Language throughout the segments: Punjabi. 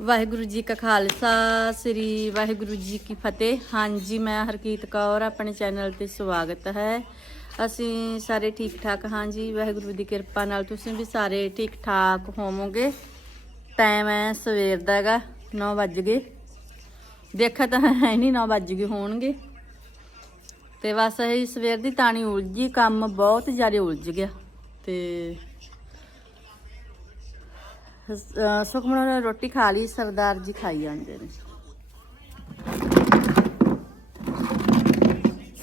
ਵਾਹਿਗੁਰੂ ਜੀ ਕਾ ਖਾਲਸਾ, ਸ੍ਰੀ ਵਾਹਿਗੁਰੂ ਜੀ ਕੀ ਫਤਿਹ। ਹਾਂਜੀ, ਮੈਂ ਹਰਕੀਤ ਕੌਰ, ਆਪਣੇ ਚੈਨਲ ਤੇ ਸਵਾਗਤ ਹੈ। ਅਸੀਂ ਸਾਰੇ ਠੀਕ ਠਾਕ ਹਾਂ ਜੀ। ਵਾਹਿਗੁਰੂ ਦੀ ਕਿਰਪਾ ਨਾਲ ਤੁਸੀਂ ਵੀ ਸਾਰੇ ਠੀਕ ਠਾਕ ਹੋਵੋਗੇ। ਟਾਈਮ ਹੈ ਸਵੇਰ ਦਾ ਹੈਗਾ 9 ਵੱਜ ਗਏ। ਦੇਖਿਆ ਤਾਂ ਹੈ ਨਹੀਂ 9 ਵੱਜ ਗਏ ਹੋਣਗੇ। ਤੇ ਬਸ ਇਹ ਸਵੇਰ ਦੀ ਤਾਣੀ ਉਲਝੀ ਕੰਮ ਬਹੁਤ ਜ਼ਿਆਦਾ ਉਲਝ ਗਿਆ। ਤੇ ਸੁਖਮਨ ਨੇ ਰੋਟੀ ਖਾ ਲਈ, ਸਰਦਾਰ ਜੀ ਖਾਈ ਜਾਂਦੇ ਨੇ।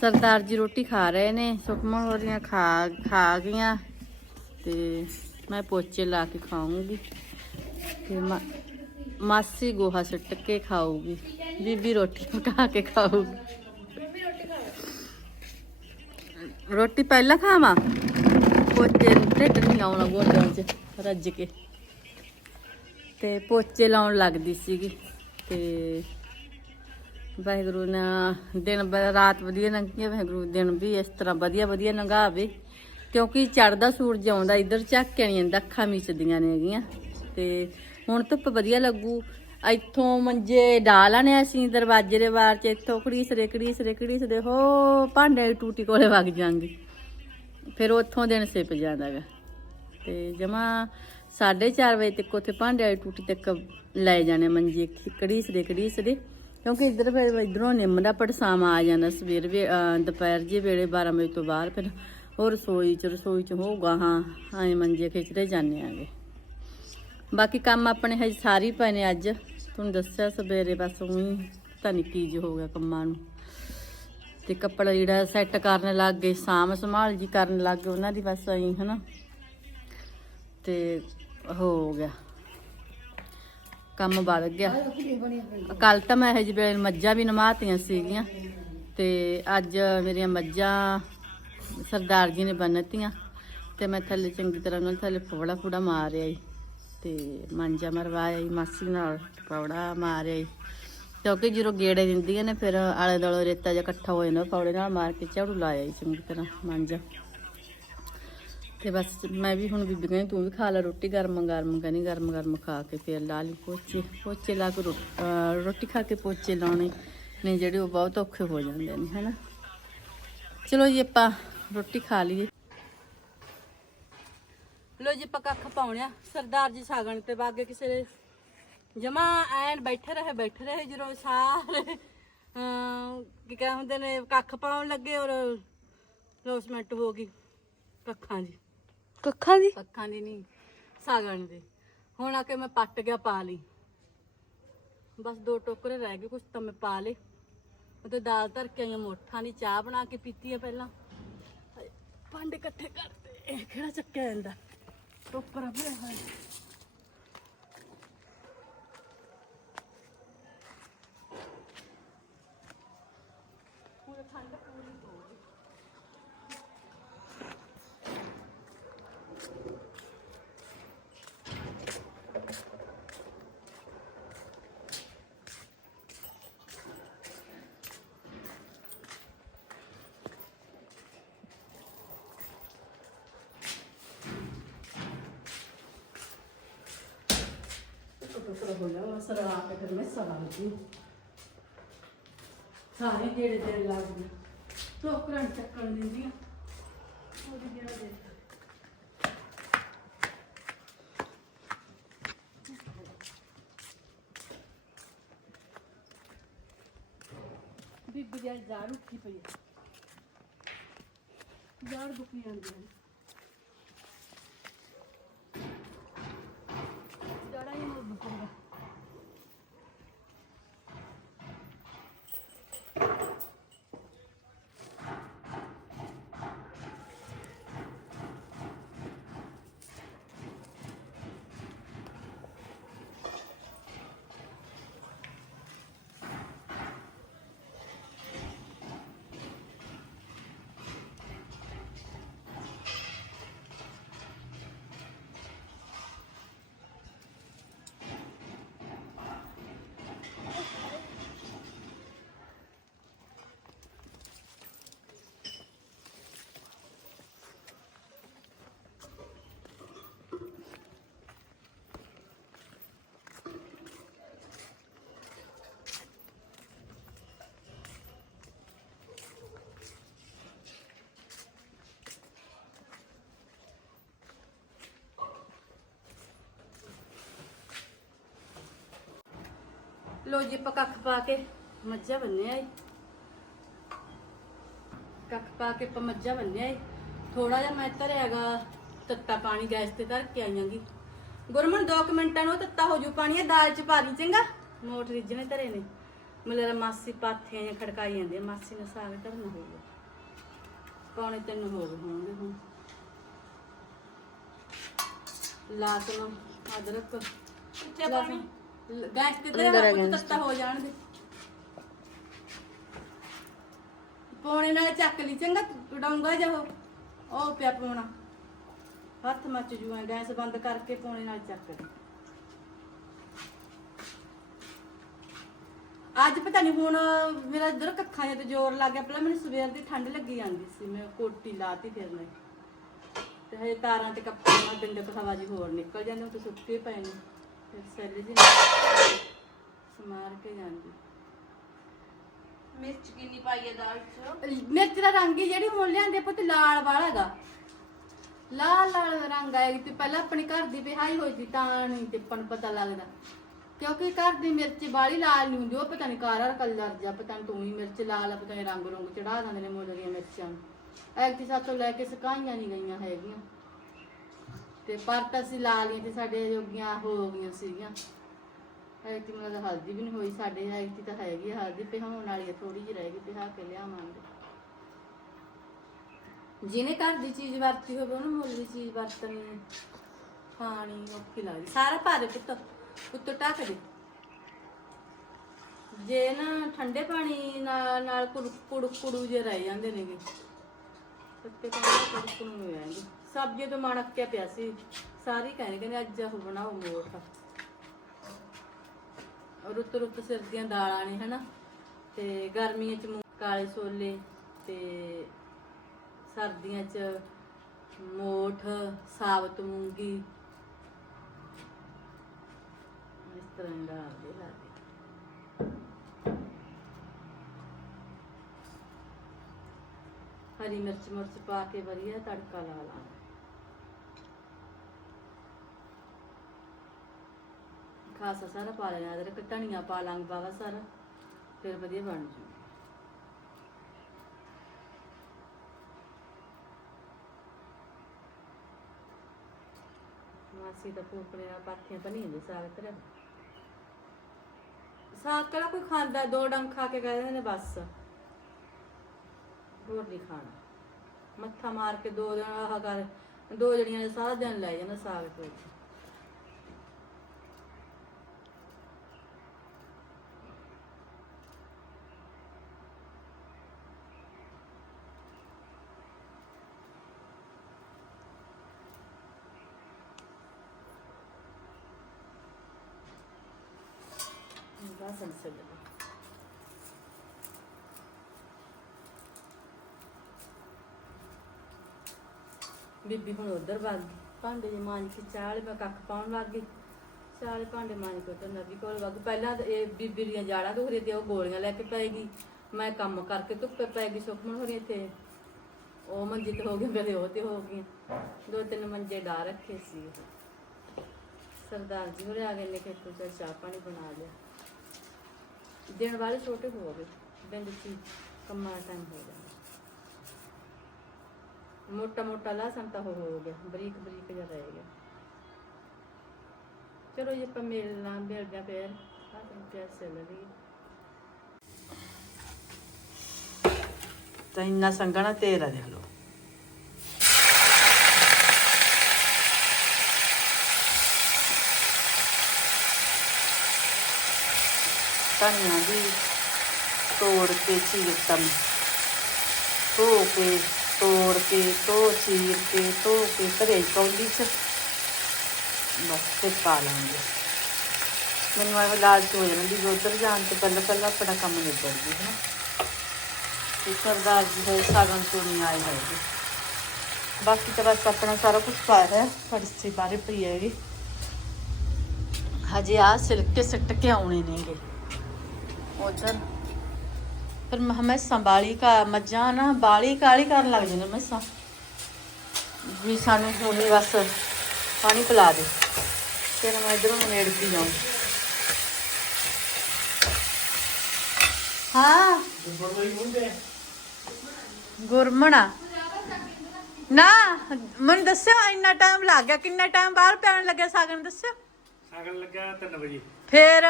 ਸਰਦਾਰ ਜੀ ਰੋਟੀ ਖਾ ਰਹੇ ਨੇ ਸੁਖਮਨ ਹੋਰੀਆਂ ਖਾ ਖਾ ਗਈਆਂ ਤੇ ਮੈਂ ਪੋਚੇ ਲਾ ਕੇ ਖਾਉਂਗੀ ਤੇ ਮਾ- ਮਾਸੀ ਗੋਹਾ ਸੁੱਟ ਕੇ ਖਾਊਗੀ, ਬੀਬੀ ਰੋਟੀ ਪਕਾ ਕੇ ਖਾਊਗੀ। ਰੋਟੀ ਪਹਿਲਾਂ ਖਾਵਾਂ? ਪੋਚੇ ਢਿੱਡ ਨਹੀਂ ਆਉਣਾ ਗੋਡਿਆਂ 'ਚ, ਰੱਜ ਕੇ। ਤੇ ਪੋਚੇ ਲਾਉਣ ਲੱਗਦੀ ਸੀਗੀ ਤੇ ਵਾਹਿਗੁਰੂ ਨੇ ਦਿਨ ਰਾਤ ਵਧੀਆ ਲੰਘੀ ਵਾਹਿਗੁਰੂ ਦਿਨ ਵੀ ਇਸ ਤਰ੍ਹਾਂ ਵਧੀਆ ਵਧੀਆ ਲੰਘਾਵੇ। ਕਿਉਂਕਿ ਚੜਦਾ ਸੂਰਜ ਆਉਂਦਾ, ਇੱਧਰ ਝੱਕ ਕੇ ਨਹੀਂ ਜਾਂਦਾ ਅੱਖਾਂ ਮੀਚਦੀਆਂ ਨੇ ਹੈਗੀਆਂ। ਤੇ ਹੁਣ ਧੁੱਪ ਵਧੀਆ ਲੱਗੂ। ਇੱਥੋਂ ਮੰਜੇ ਡਾਲ ਆਣੇ ਅਸੀਂ ਦਰਵਾਜ਼ੇ ਦੇ ਬਾਹਰ ਚ, ਇੱਥੋਂ ਕੜੀਸਰੇ ਕੜੀਸਰੇ ਕੜੀਸਰੇ ਹੋ ਭਾਂਡੇ ਟੂਟੀ ਕੋਲੇ ਵਗ ਜਾਂਗੇ। ਫਿਰ ਉੱਥੋਂ ਦਿਨ ਸਿਪ ਜਾਂਦਾਗਾ। ਤੇ ਜਮਾ 4:30 ਵਜੇ ਤੱਕ ਉੱਥੇ ਭਾਂਡੇ ਵਾਲੀ ਟੂਟੀ ਤੱਕ ਲੈ ਜਾਣੇ ਮੰਜੇ ਕੜੀਸਦੇ ਕੜੀਸਦੇ ਕਿਉਂਕਿ ਇੱਧਰ ਫਿਰ ਇਧਰੋਂ ਨਿੰਮ ਦਾ ਪੜਸਾਵਾ ਆ ਜਾਂਦਾ ਸਵੇਰ ਵੀ ਦੁਪਹਿਰ ਜੇ ਵੇਲੇ 12 ਵਜੇ ਤੋਂ ਬਾਅਦ ਫਿਰ ਹੋਰ ਰਸੋਈ ਚ ਰਸੋਈ ਚ ਹੋਊਗਾ, ਹਾਂ ਐ ਮੰਜੇ ਖਿੱਚਦੇ ਜਾਂਦੇ ਆਗੇ। ਬਾਕੀ ਕੰਮ ਆਪਣੇ ਹਜੇ ਸਾਰੇ ਪਏ ਨੇ ਅੱਜ। ਤੁਹਾਨੂੰ ਦੱਸਿਆ ਸਵੇਰੇ ਬਸ ਉਹੀ ਤਾਂ ਨਹੀਂ ਕੀ ਜੋ ਹੋ ਗਿਆ ਕੰਮਾਂ ਨੂੰ। ਤੇ ਕੱਪੜਾ ਜਿਹੜਾ ਸੈੱਟ ਕਰਨ ਲੱਗ ਗਏ, ਸਾਂਭ ਸੰਭਾਲ ਜੀ ਕਰਨ ਲੱਗ ਗਏ, ਉਹਨਾਂ ਦੀ ਬਸ ਐਂ ਹਨਾ। ਤੇ ਹੋ ਗਿਆ। ਕੰਮ ਵੱਧ ਗਿਆ। ਕੱਲ ਤਾਂ ਮੈਂ ਇਹ ਜਿਹੇ ਮੱਝਾਂ ਵੀ ਨਮਾਤੀਆਂ ਸੀਗੀਆਂ ਤੇ ਅੱਜ ਮੇਰੀਆਂ ਮੱਝਾਂ ਸਰਦਾਰ ਜੀ ਨੇ ਬੰਨਤੀਆਂ ਤੇ ਮੈਂ ਥੱਲੇ ਚੰਗੀ ਤਰ੍ਹਾਂ ਨਾਲ ਥੱਲੇ ਫੋੜਾ ਫੂੜਾ ਮਾਰਿਆ ਜੀ ਤੇ ਮਾਂਜਾ ਮਰਵਾਇਆ ਜੀ, ਮਾਸੀ ਨਾਲ ਫੌੜਾ ਮਾਰਿਆ ਜੀ। ਕਿਉਂਕਿ ਜਦੋਂ ਗੇੜੇ ਦਿੰਦੀਆਂ ਨੇ, ਫਿਰ ਆਲੇ ਦੁਆਲੇ ਰੇਤਾ ਜਿਹਾ ਇਕੱਠਾ ਹੋ ਜਾਂਦਾ ਫੌੜੇ ਨਾਲ ਮਾਰ ਕੇ ਝਾੜੂ ਲਾਇਆ ਜੀ ਚੰਗੀ ਤਰ੍ਹਾਂ ਮਾਂਜਾ। ਤੇ ਬਸ ਮੈਂ ਵੀ ਹੁਣ ਬੀਬੀ ਕਹਿੰਦੀ ਤੂੰ ਵੀ ਖਾ ਲੈ ਰੋਟੀ, ਗਰਮ ਗਰਮ, ਕਹਿੰਦੀ ਗਰਮ ਗਰਮ ਖਾ ਕੇ ਫਿਰ ਲਾ ਲਈ ਪੋਚੇ। ਪੋਚੇ ਲਾ ਕੇ ਰੋ- ਰੋਟੀ ਖਾ ਕੇ ਪੋਚੇ ਲਾਉਣੇ ਨੇ ਜਿਹੜੇ ਉਹ ਬਹੁਤ ਔਖੇ ਹੋ ਜਾਂਦੇ ਨੇ, ਹਨਾ। ਚਲੋ ਜੀ ਆਪਾਂ ਰੋਟੀ ਖਾ ਲਈਏ। ਲੋ ਜੀ ਆਪਾਂ ਕੱਖ ਪਾਉਣਿਆ ਸਰਦਾਰ ਜੀ ਸਾਗਣ ਤੇ ਬਾਗੇ ਕਿਸੇ ਦੇ। ਜਮਾ ਐਨ ਬੈਠੇ ਰਹੇ ਬੈਠੇ ਰਹੇ ਜਦੋਂ ਸਾਰੇ ਕੀ ਕਹਿੰਦੇ ਹੁੰਦੇ ਨੇ, ਕੱਖ ਪਾਉਣ ਲੱਗੇ ਔਰ ਲੋਸਮੈਂਟ ਹੋ ਗਈ ਕੱਖਾਂ ਦੀ। ਕੱਖਾਂ ਦੀ? ਕੱਖਾਂ ਦੀ ਨਹੀਂ ਸਾਗਣ ਦੀ। ਹੁਣ ਆ ਕੇ ਮੈਂ ਪੱਟ ਗਿਆ ਪਾ ਲਈ। ਬਸ ਦੋ ਟੋਕਰੇ ਰਹਿ ਗਏ ਕੁਛ ਤਾਂ ਮੈਂ ਪਾ ਲੇ ਉਹ ਦਾਲ ਧਰ ਕੇ ਆਈਆਂ ਮੋਠਾਂ ਦੀ ਚਾਹ ਬਣਾ ਕੇ ਪੀਤੀ ਆ ਪਹਿਲਾਂ। ਹਾਏ, ਭਾਂਡੇ ਇਕੱਠੇ ਕਰਦੇ ਇਹ ਕਿਹੜਾ ਚੱਕਿਆ ਜਾਂਦਾ? ਟੋਕਰਾ ਭਰਿਆ ਹੋਇਆ। ਟੁਕੜਾ ਹੋ ਜਾਣਾ ਸਰਾ ਕੇ ਫਿਰ ਮੈਂ ਸਰਾ ਲੂੰ ਸਾਰੇ ਜਿਹੜੇ ਜਿਹੜੇ ਲੱਗ ਗਏ। ਟੋਕਰਾਂ ਚੱਕਣ ਦਿੰਦੀਆਂ। ਉਹਦੀ ਜਿਹੜਾ ਦੇ ਬੀਬੀ ਜਾਰ ਉੱਠੀ ਪਈ ਜਾਰ ਦੁਖੀ ਜਾਂਦੀ ਹੈ ਲੋ ਜੀ ਆਪਾਂ ਕੱਖ ਪਾ ਕੇ ਮੱਝਾਂ ਬੰਨਿਆ ਏ। ਕੱਖ ਪਾ ਕੇ ਆਪਾਂ ਮੱਝਾਂ ਬੰਨਿਆ ਏ। ਥੋੜਾ ਜਿਹਾ ਮੈਂ ਧਰਿਆਗਾ ਤੱਤਾ ਪਾਣੀ ਗੈਸ ਤੇ ਧਰ ਕੇ ਆਈਆਂਗੀ। ਗੁਰਮਨ 2 ਮਿੰਟਾਂ ਨੂੰ ਤੱਤਾ ਹੋ ਜੂ ਪਾਣੀ ਇਹ ਦਾਲ ਚ ਪਾ ਦੀ ਚੰਗਾ। ਮੋਟ ਰਿੱਝਣੇ ਧਰੇ ਨੇ। ਮਤਲਬ ਮਾਸੀ ਪਾਥੀਆਂ ਜਾਂ ਖੜਕਾਈ ਜਾਂਦੀ ਮਾਸੀ ਨੇ ਸਾਗ ਧਰਨਾ ਹੋਊਗਾ। ਪੌਣੇ ਤਿੰਨ ਹੋ ਗਏ ਹੋਣਗੇ ਹੁਣ। ਲਾਸਨ ਅਦਰਕ। ਕਿੱਥੇ ਪਾਣੀ। ਗੈਸ ਤੇ ਅੰਦਰ ਹੈ ਤੇ ਗੈਸ ਤੱਤਾ ਹੋ ਜਾਣਗੇ। ਪੌਣੇ ਨਾਲ ਚੱਕ ਲਈ ਚੰਗਾ ਡੋਂਗਾ ਜਾਓ ਉਹ। ਪਿਆ ਪੌਣਾ। ਹੱਥ ਮੱਚ ਜੂਆ ਗੈਸ ਬੰਦ ਕਰਕੇ ਪੌਣੇ ਨਾਲ ਚੱਕ ਲਈ। ਅੱਜ ਪਤਾ ਨਹੀਂ ਹੁਣ ਮੇਰਾ ਇਧਰ ਕੱਖਾਂ ਜਿਹਾ ਤੇ ਜ਼ੋਰ ਲੱਗ ਗਿਆ ਪਹਿਲਾਂ ਮੈਨੂੰ ਸਵੇਰ ਦੀ ਠੰਡ ਲੱਗੀ ਜਾਂਦੀ ਸੀ ਮੈਂ ਕੋਟੀ ਲਾਤੀ ਫਿਰ ਮੈਂ। ਤੇ ਹਜੇ ਤਾਰਾਂ ਤੇ ਕੱਪੜੇ ਨਾਲ ਡੰਡੇ ਹਵਾ ਜੀ ਹੋਰ ਨਿਕਲ ਜਾਂਦੇ ਉਹ ਤੇ ਸੁੱਕੇ ਪਏ ਨੇ। ਫਿਰ ਸੈਲ ਜੀ ਸਮਾਰ ਕੇ ਜਾਂਦੀ। ਮਿਰਚ ਕਿੰਨੀ ਪਾਈ ਹੈ ਦਾਲ ਚ? ਮਿਰਚ ਦਾ ਰੰਗ ਹੀ ਜਿਹੜੀ ਹੁਣ ਲਿਆਂਦੇ ਪੁੱਤ ਲਾਲ ਵਾਲਾ ਹੈਗਾ। ਲਾਲ ਲਾਲ ਰੰਗ ਆਇਆ ਤੇ ਪਹਿਲਾਂ ਆਪਣੇ ਘਰ ਦੀ ਵਿਹਾਈ ਹੋਈ ਸੀ ਤਾਂ ਨਹੀਂ ਟਿੱਪਣ ਪਤਾ ਲੱਗਦਾ। ਕਿਉਂਕਿ ਘਰ ਦੀ ਮਿਰਚ ਬਾਲੀ ਲਾਲ ਨਹੀਂ ਹੁੰਦੀ ਉਹ ਪਤਾ ਨਹੀਂ ਕਾਰਾ ਕਲਰ ਜਾਂ ਪਤਾ ਨਹੀਂ ਤੂੰ ਹੀ ਮਿਰਚ ਲਾਲ ਆ, ਪਤਾ ਨਹੀਂ ਰੰਗ ਰੰਗ ਚੜਾ ਦਿੰਦੇ ਨੇ ਮੁੱਲ ਦੀਆਂ ਮਿਰਚਾਂ ਐਕਟੀ ਸਾਤੋਂ ਲੈ ਕੇ ਸੁਕਾਈਆਂ ਨਹੀਂ ਗਈਆਂ ਹੈਗੀਆਂ। ਤੇ ਪਰ ਤਾਂ ਅਸੀਂ ਲਾ ਲਈਆਂ ਤੇ ਸਾਡੇ ਜੋਗੀਆਂ ਹੋ ਗਈਆਂ ਸੀਗੀਆਂ। ਐਕਟੀ ਮੈਨੂੰ ਤਾਂ ਹਲਦੀ ਵੀ ਨਹੀਂ ਹੋਈ, ਸਾਡੇ ਐਕਟੀ ਤਾਂ ਹੈਗੀ ਆ ਹਲਦੀ ਪਿਹਾਉਣ ਵਾਲੀ ਥੋੜੀ ਜਿਹੀ ਰਹਿ ਗਈ ਪਿਹਾ ਕੇ ਲਿਆਵਾਂਗੇ। ਜਿਹਨੇ ਘਰ ਦੀ ਚੀਜ਼ ਵਰਤੀ ਹੋਵੇ, ਉਹਨੂੰ ਮੁੱਲ ਦੀ ਚੀਜ਼ ਵਰਤਣੀ ਖਾਣੀ ਔਖੀ ਲੱਗਦੀ। ਸਾਰਾ ਪਾ ਦੇ ਪੁੱਤ ਉੱਤੋਂ ਢੱਕ ਦੇ। ਜੇ ਨਾ ਠੰਡੇ ਪਾਣੀ ਨਾਲ ਨਾਲ ਕੁੜ ਕੁੜ, ਕੁੜੂ ਜੇ ਰਹਿ ਜਾਂਦੇ ਨੇਗੇ, ਸੱਤੇ ਪਾਣੀ ਕੁੜ, ਕੁੜੂ ਹੋ ਜਾਂਦੇ ਸਬਜ਼ੀ ਤੋਂ ਮਣ ਅੱਕਿਆ ਪਿਆ ਸੀ। ਸਾਰੀ ਕਹਿੰਦੇ ਕਹਿੰਦੇ, ਅੱਜ ਉਹ ਬਣਾਓ ਮੋਠ। ਰੁੱਤ ਰੁੱਤ ਸਿਰ ਦੀਆਂ ਦਾਲਾਂ ਨੇ, ਹਨਾ? ਤੇ ਗਰਮੀਆਂ ਚ ਕਾਲੇ ਛੋਲੇ ਤੇ ਸਰਦੀਆਂ ਚ ਮੋਠ, ਸਾਬਤ ਮੂੰਗੀ। ਇਸ ਤਰ੍ਹਾਂ ਦਾ ਦੇ ਲਾਦੇ ਹਰੀ ਮਿਰਚ ਮੁਰਚ ਪਾ ਕੇ ਵਧੀਆ ਤੜਕਾ ਲਾ ਲਾ। ਖਾਸਾ ਸਾਰਾ ਪਾ ਲੈਣਾ, ਅਦਰਕ ਧਨੀਆ ਪਾ ਲਾਂਗ ਪਾਵਾ ਸਾਰਾ, ਫਿਰ ਵਧੀਆ ਬਣ ਜੂ। ਮਾਸੀ ਦਾ ਫੂਫੜੇ ਨਾਲ ਪਾਥੀਆਂ ਬਣੀ ਹੁੰਦੀ ਸਾਗ ਤੇਰੇ ਸਾਗ ਕਿਹੜਾ ਕੋਈ ਖਾਂਦਾ, ਦੋ ਡੰਗ ਖਾ ਕੇ ਕਹਿੰਦੇ ਨੇ ਬਸ। ਹੋਰ ਨਹੀਂ ਖਾਣਾ। ਮੱਥਾ ਮਾਰ ਕੇ ਦੋ ਦਿਨ ਆਹ ਕਰ ਦੋ ਜਣੀਆਂ ਨੇ ਸਾਰਾ ਦਿਨ ਲੈ ਜਾਣਾ ਸਾਗ ਤੇ। ਬਸ ਅੰਸਰ ਬੀਬੀ ਹੁਣ ਉਧਰ ਵਗ ਗਈ ਭਾਂਡੇ ਜੇ ਮਾਂਜ ਕੇ ਚਾਲ ਮੈਂ ਕੱਖ ਪਾਉਣ ਲੱਗ ਗਈ ਚਾਲ ਭਾਂਡੇ ਮਾਂਜ ਕੇ ਤੇ ਨਬੀ ਕੋਲ ਵਗ ਪਹਿਲਾਂ ਤਾਂ ਇਹ ਬੀਬੀ ਦੀਆਂ ਜਾੜਾਂ ਦੁਖ ਰਹੀ ਤੇ ਉਹ ਗੋਲੀਆਂ ਲੈ ਕੇ ਪਏਗੀ ਮੈਂ ਕੰਮ ਕਰਕੇ ਧੁੱਪੇ ਪੈ ਗਈ ਸੁਖਮਨ ਹੋ ਰਹੀ ਤੇ ਉਹ ਮੰਜੀ ਤੇ ਹੋ ਗਈ ਮੇਰੇ ਉਹ ਤੇ ਹੋ ਗਈਆਂ ਦੋ ਤਿੰਨ ਮੰਜੇ ਡਾ ਰੱਖੇ ਸੀ ਸਰਦਾਰ ਜੀ ਹੋਰੇ ਆ ਗਏ ਨੇ ਖੇਤੋਂ ਚ ਚਾਹ ਪਾਣੀ ਬਣਾ ਲਿਆ ਦਿਨ ਵਾਲੇ ਛੋਟੇ ਹੋ ਗਏ, ਦਿਨ ਚ ਕੰਮਾਂ ਦਾ ਟਾਈਮ ਹੋ ਗਿਆ ਮੋਟਾ ਮੋਟਾ ਲਸਣ ਤਾਂ ਹੋ ਗਿਆ, ਬਰੀਕ ਬਰੀਕ ਜਿਹਾ ਰਹਿ ਗਿਆ। ਚਲੋ ਜੇ, ਆਪਾਂ ਮਿਲਣਾ ਮਿਲ ਗਿਆ ਫਿਰ। ਆ ਤਾਂ ਕੈਸੇ ਤਾਂ ਇੰਨਾ ਸੰਗਣਾ ਤੇਰਾ ਦੇਖ ਲਓ। ਧਨੀਆ ਵੀ ਤੋੜ ਕੇ ਚੀਰ ਤਮ ਧੋ ਕੇ, ਤੋੜ ਕੇ, ਧੋ ਚੀਰ ਕੇ, ਧੋ ਕੇ ਘਰੇ ਕੌਲੀ ਚ ਬਸ ਤੇ ਪਾ ਲਾਂਗੇ। ਮੈਨੂੰ ਇਹ ਲਾਲਚ ਹੋ ਜਾਣਾ ਵੀ ਉਧਰ ਜਾਣ ਤੋਂ ਪਹਿਲਾਂ ਪਹਿਲਾਂ ਆਪਣਾ ਕੰਮ ਨਿਬੜ ਜੂ ਹੈ ਤੇ ਸਰਦਾਰ ਜੀ ਦੇ ਸਾਗਨ ਤੋਂ ਨਹੀਂ ਆਏ ਹੈਗੇ। ਬਾਕੀ ਤਾਂ ਬਸ ਆਪਣਾ ਸਾਰਾ ਕੁਝ ਪਾਇਆ ਹੈ, ਫਰਸੀ ਬਾਰੇ ਪਈ ਹੈਗੀ। ਹਜੇ ਆ ਸਿਲਕ ਸਿੱਟ ਕੇ ਆਉਣੇ ਨੇਗੇ। ਉਧਰ। ਫਿਰ ਮੈਂ ਮੈਂ ਸੰਭਾਲੀ ਕਾ ਮੱਝਾਂ ਨਾ ਬਾਲੀ ਕਾਲੀ ਕਰਨ ਲੱਗ ਜਾਂਦੇ ਮੈਸਾਂ। ਵੀ ਸਾਨੂੰ ਹੁਣੇ ਬਸ ਪਾਣੀ ਪਿਲਾ ਦੇ। ਫਿਰ ਮੈਂ ਇਧਰੋਂ ਨੇੜ ਕੇ ਜਾਉਂ ਹਾਂ। ਗੁਰਮਣਾ। ਨਾ ਮੈਨੂੰ ਦੱਸਿਓ ਇੰਨਾ ਟਾਈਮ ਲੱਗ ਗਿਆ ਕਿੰਨਾ ਟਾਈਮ ਬਾਹਰ ਪੈਣ ਲੱਗਿਆ ਸਾਗਨ ਦੱਸਿਓ। ਸਾਗਣ ਲੱਗਾ 3 ਵਜੇ। ਫੇਰ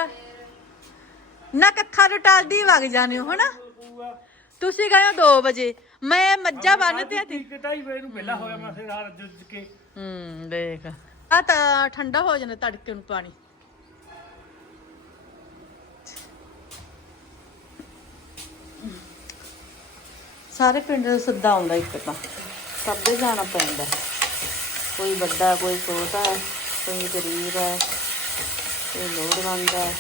ਨਾ ਕੱਖਾਂ ਨੂੰ ਟਾਲਦੀ ਵਗ ਜਾਣੇ ਹੋ ਹਨਾ? ਤੁਸੀਂ ਗਏ ਹੋ 2 ਵਜੇ। ਮੈਂ ਮੱਝਾਂ ਬੰਨਤੀਆਂ ਸੀ ਇੱਕ ਢਾਈ ਵਜੇ ਨੂੰ ਪਹਿਲਾਂ ਹੋਇਆ ਮੈਂ ਫਿਰ ਰਾਤ ਜੁੱਜ ਕੇ। ਹੂੰ ਦੇਖ। ਆ ਤਾਂ ਠੰਡਾ ਹੋ ਜਾਂਦਾ ਤੜਕੇ ਨੂੰ ਪਾਣੀ। ਸਾਰੇ ਪਿੰਡ ਦਾ ਸੱਦਾ ਆਉਂਦਾ ਇੱਕ ਤਾਂ। ਸਭ ਦੇ ਜਾਣਾ ਪੈਂਦਾ। ਕੋਈ ਵੱਡਾ ਕੋਈ ਛੋਟਾ ਕੋਈ ਗਰੀਬ ਹੈ ਕੋਈ ਲੋੜਵੰਦ ਹੈ।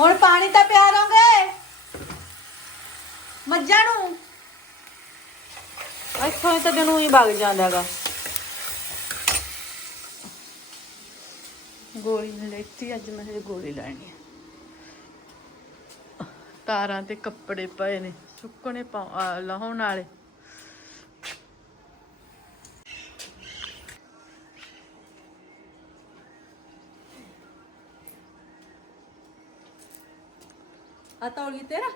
ਹੁਣ ਪਾਣੀ ਤਾਂ ਪਿਆ ਦੋਗੇ ਮੱਝਾਂ ਨੂੰ। ਇੱਥੋਂ ਤਾਂ ਜਨੂੰ ਹੀ ਵਗ ਜਾਂਦਾਗਾ ਗੋਲੀ ਨੇ ਲੈਤੀ ਅੱਜ ਮੈਂ ਹਜੇ ਗੋਲੀ ਲੈਣੀ ਹੈ ਤਾਰਾਂ ਤੇ ਕੱਪੜੇ ਪਏ ਨੇ ਸੁੱਕਣੇ ਲਾਹੁਣ ਵਾਲੇ ਆ ਤੌਲੀ ਤੇਰਾ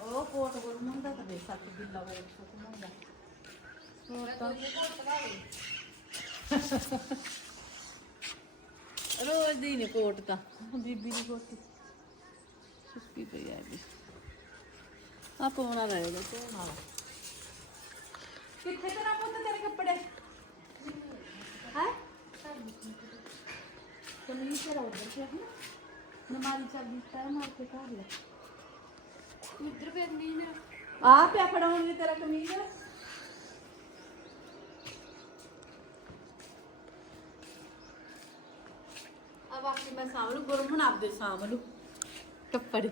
ਉਹ ਕੋਟ ਤਾਂ ਦੇ ਸੱਤ ਬਿੱਲਾ ਹੋਇਆ ਸੁਕਮੁੰਡਾ ਹੋਰ ਤਾਂ ਰੋਜ਼ ਦੀ ਨੇ ਕੋਟ ਤਾਂ ਬੀਬੀ ਦੀ ਕੋਟ ਸੁੱਕੀ ਪਈ ਆ ਜੀ ਆ ਪਾਉਣਾ ਰਹੇਗਾ ਪਾਉਣਾ ਵਾਲਾ। ਕਿੱਥੇ ਕਰਾਂ ਪੁੱਤ ਤੇਰੇ ਕੱਪੜੇ ਹੈ ਕਮੀਜ਼ ਤੇਰਾ ਉਧਰ ਪਿਆ ਹੈ ਨਾ ਨਮਾਰੀ ਚਾਬੀ ਤਾਰ ਮਾਰ ਕੇ ਕਰ ਲੈ। ਉਧਰ ਫਿਰਨੀ ਨਾ ਆ ਪਿਆ ਫੜਾਉਣਗੇ ਤੇਰਾ ਕਮੀਜ਼। ਆ ਬਾਕੀ ਮੈਂ ਸਾਂਭ ਲੂ ਗੁਰਮਨ ਆਪਦੇ ਲੂ ਕੱਪੜੇ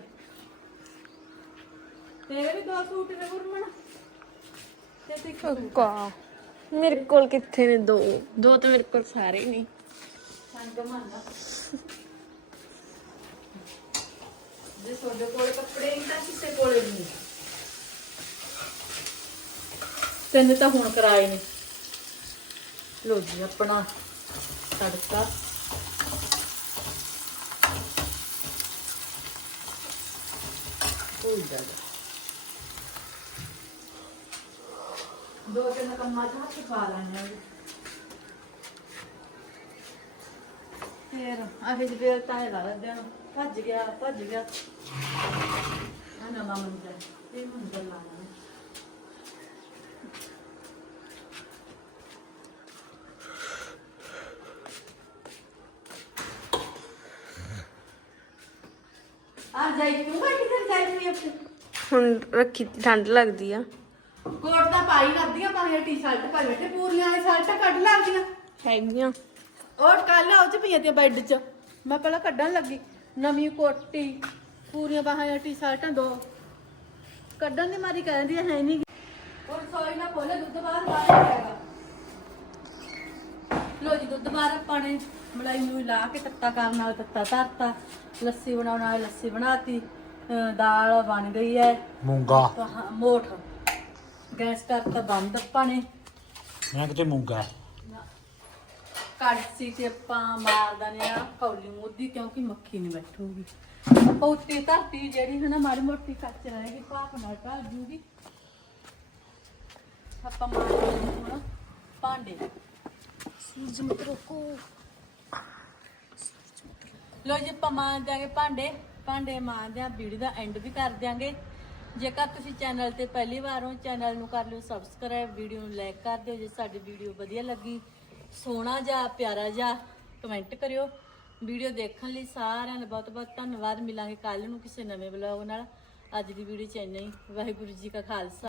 ਤੇਰੇ ਵੀ ਦੋ ਸੂਟ ਨੇ ਗੁਰਮਨ ਤੇ ਤੇ ਮੇਰੇ ਕੋਲ ਕਿੱਥੇ ਨੇ ਦੋ? ਦੋ ਤਾਂ ਮੇਰੇ ਕੋਲ ਸਾਰੇ ਨਹੀਂ ਸੰਗ ਮੰਨਾ ਜੇ ਤੁਹਾਡੇ ਕੋਲ ਕੱਪੜੇ ਨਹੀਂ ਤਾਂ ਕਿਸੇ ਕੋਲੇ ਨਹੀਂ ਤੈਨੂੰ ਤਾਂ ਹੁਣ ਕਰਾਏ ਨੇ। ਲੋ ਜੀ ਆਪਣਾ ਤੜਕਾ। ਕੋਈ ਗੱਲ ਦੋ ਤਿੰਨ ਕੰਮਾਂ ਚ ਹੱਥ ਪਾ ਲੈਣੇ ਫੇਰ ਆਹੇ ਜਿਹੜੇ ਤਾਂ ਇਹ ਲੱਗਦੇ ਨੂੰ। ਭੱਜ ਗਿਆ ਭੱਜ ਗਿਆ। ਆ ਨਾ ਮਾਮਾ ਨੂੰ ਇਹ ਮੰਦਰ ਲਾਣਾ। ਆ ਜਾਈ ਤੂੰ ਬੈਠੀ ਕਰ ਜਾਈ ਤੂੰ ਆਪਣੇ ਹੁਣ ਰੱਖੀ ਠੰਡ ਲੱਗਦੀ ਆ। ਕੋਟ ਤਾਂ ਪਾਈ ਟੀ-ਸ਼ਰਟ ਪਾਈ ਬੈਠੇ ਪੂਰੀਆਂ ਵਾਲੀ ਸ਼ਰਟਾਂ ਕੱਢ ਲੱਗਦੀਆਂ ਹੈਗੀਆਂ। ਔਰ ਕੱਲ ਉਹ ਚ ਪਈਆਂ ਤੇ ਬੈੱਡ 'ਚ। ਮੈਂ ਪਹਿਲਾਂ ਕੱਢਣ ਲੱਗੀ। ਨਵੀਂ ਕੋਟੀ ਪੂਰੀਆਂ ਬਾਹਾਂ ਦੀਆਂ ਟੀ-ਸ਼ਰਟਾਂ ਦੋ। ਕੱਢਣ ਦੀ ਮਾਰੀ ਕਹਿੰਦੀ ਹੈ ਨਹੀਂ। ਔਰ ਸੋਈ ਨਾ ਖੋਲੇ ਦੁੱਧ ਬਾਹਰ ਬਾਹਰ ਹੈਗਾ ਲੋ ਜੀ ਦੁੱਧ ਬਾਹਰ ਪਾਣੇ ਮਲਾਈ ਨੂੰ ਲਾ ਕੇ ਤੱਤਾ ਕਰਨ ਨਾਲ ਤੱਤਾ ਧਰਤਾ। ਲੱਸੀ ਬਣਾਉਣ ਨਾਲ ਲੱਸੀ ਬਣਾਤੀ। ਦਾਲ ਬਣ ਗਈ ਹੈ। ਮੂੰਗਾ। ਮੋਠ। ਗੈਸ ਕਰਤਾ ਬੰਦ ਆਪਾਂ ਨੇ। ਮੈਂ ਕਿਤੇ ਮੂੰਗਾ। ਕੜਛੀ ਤੇ ਆਪਾਂ ਮਾਰ ਦਨੇ ਆ ਕੌਲੀ ਮੋਦੀ ਕਿਉਂਕਿ ਮੱਖੀ ਨਹੀਂ ਬੈਠੂਗੀ। ਆਪਾਂ ਉੱਤੇ ਧਰਤੀ ਜਿਹੜੀ ਹੈ ਨਾ ਮਾੜੀ ਮੋਟੀ ਕੱਚ ਰਹੇਗੀ ਭਾਪ ਨਾਲ ਢਲ ਜੂਗੀ। ਆਪਾਂ ਮਾਰ ਦਿੰਦੇ ਹੁਣ ਭਾਂਡੇ। ਸੂਰਜ ਮਤ ਰੋਕੋ ਲੋ ਜੀ ਆਪਾਂ ਮਾਰ ਦਿਆਂਗੇ ਭਾਂਡੇ। ਭਾਂਡੇ ਮਾਰ ਦਿਆਂ ਵੀਡੀਓ ਦਾ ਐਂਡ ਵੀ ਕਰ ਦਿਆਂਗੇ। ਜੇਕਰ ਤੁਸੀਂ ਚੈਨਲ ਤੇ ਪਹਿਲੀ ਵਾਰ ਹੋ ਚੈਨਲ ਨੂੰ ਕਰ ਲਿਓ ਸਬਸਕ੍ਰਾਈਬ ਵੀਡੀਓ ਨੂੰ ਲਾਈਕ ਕਰ ਦਿਓ। ਜੇ ਸਾਡੀ ਵੀਡੀਓ ਵਧੀਆ ਲੱਗੀ ਸੋਹਣਾ ਜਿਹਾ, ਪਿਆਰਾ ਜਿਹਾ ਕਮੈਂਟ ਕਰਿਓ। ਵੀਡੀਓ ਦੇਖਣ ਲਈ ਸਾਰਿਆਂ ਦਾ ਬਹੁਤ ਬਹੁਤ ਧੰਨਵਾਦ। ਮਿਲਾਂਗੇ ਕੱਲ ਨੂੰ ਕਿਸੇ ਨਵੇਂ ਵਲੌਗ ਨਾਲ। ਅੱਜ ਦੀ ਵੀਡੀਓ ਚ ਇੰਨਾ ਹੀ। ਵਾਹਿਗੁਰੂ ਜੀ ਕਾ ਖਾਲਸਾ।